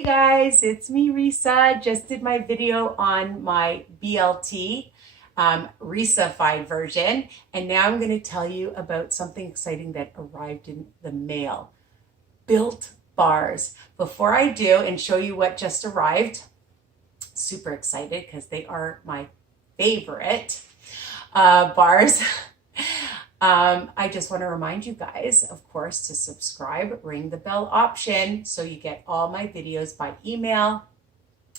Hey guys, it's me, Risa. Just did my video on my BLT Risa-fied version, and now I'm going to tell you about something exciting that arrived in the mail. Built bars. Before I do and show you what just arrived, super excited because they are my favorite bars. I just want to remind you guys, of course, to subscribe, ring the bell option so you get all my videos by email.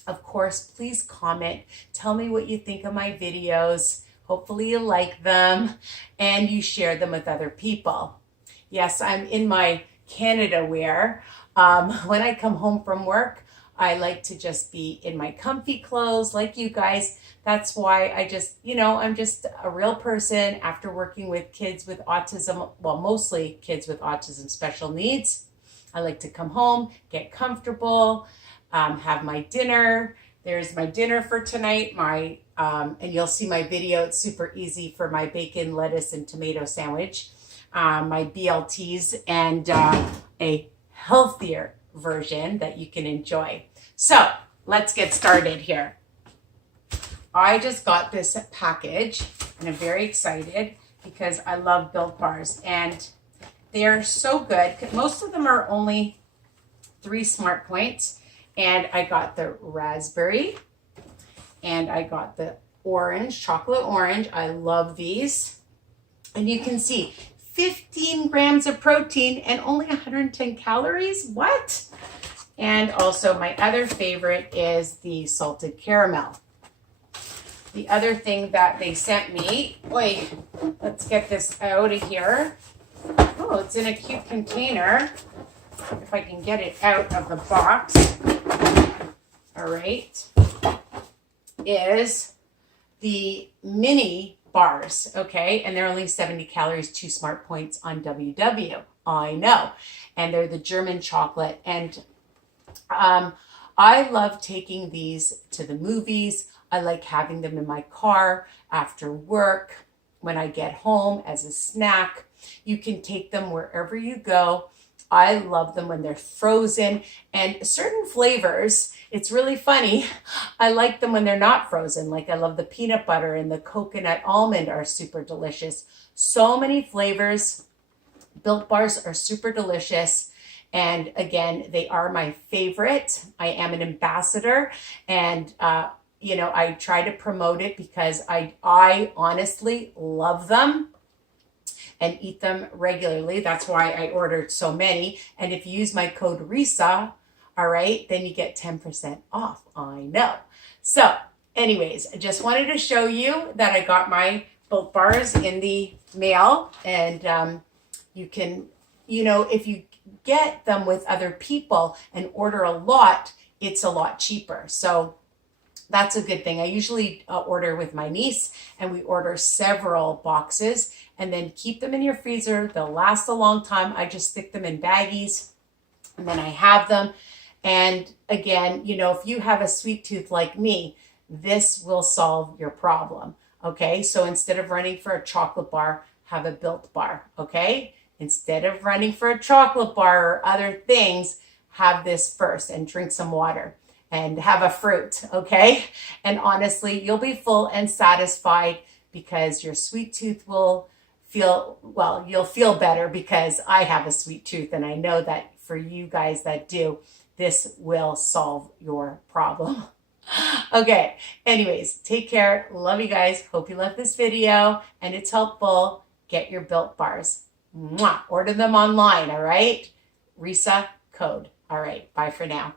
Of course, please comment. Tell me what you think of my videos. Hopefully you like them and you share them with other people. Yes, I'm in my Canada wear. When I come home from work, I like to just be in my comfy clothes like you guys. That's why I'm just a real person after working with kids with autism, well, mostly kids with autism special needs. I like to come home, get comfortable, have my dinner. There's my dinner for tonight. And you'll see my video. It's super easy for my bacon, lettuce, and tomato sandwich. My BLTs and a healthier version that you can enjoy. So let's get started here. I just got this package and I'm very excited because I love Built Bars and they're so good. Most of them are only 3 smart points, and I got the raspberry and I got the orange, chocolate orange. I love these. And you can see 15 grams of protein and only 110 calories. What? And also my other favorite is the salted caramel. The other thing that they sent me, let's get this out of here. Oh, it's in a cute container. If I can get it out of the box. All right. Is the mini bars, okay? And they're only 70 calories, 2 smart points on WW. I know. And they're the German chocolate. And I love taking these to the movies. I like having them in my car after work, when I get home as a snack. You can take them wherever you go. I love them when they're frozen, and certain flavors, it's really funny. I like them when they're not frozen. Like I love the peanut butter and the coconut almond are super delicious. So many flavors. Built Bars are super delicious. And again, they are my favorite. I am an ambassador, and I try to promote it because I honestly love them and eat them regularly. That's why I ordered so many. And if you use my code Risa, all right, then you get 10% off. I know. So anyways, I just wanted to show you that I got my Built Bars in the mail, and you can, if you get them with other people and order a lot, it's a lot cheaper. So that's a good thing. I usually order with my niece, and we order several boxes and then keep them in your freezer. They'll last a long time. I just stick them in baggies and then I have them. And again, if you have a sweet tooth like me, this will solve your problem. Okay. So instead of running for a chocolate bar, have a Built Bar. Okay. Instead of running for a chocolate bar or other things, have this first and drink some water. And have a fruit, okay? And honestly, you'll be full and satisfied because your sweet tooth will you'll feel better because I have a sweet tooth, and I know that for you guys that do, this will solve your problem. Okay, anyways, take care. Love you guys. Hope you love this video and it's helpful. Get your Built Bars. Mwah. Order them online, all right? Risa code. All right, bye for now.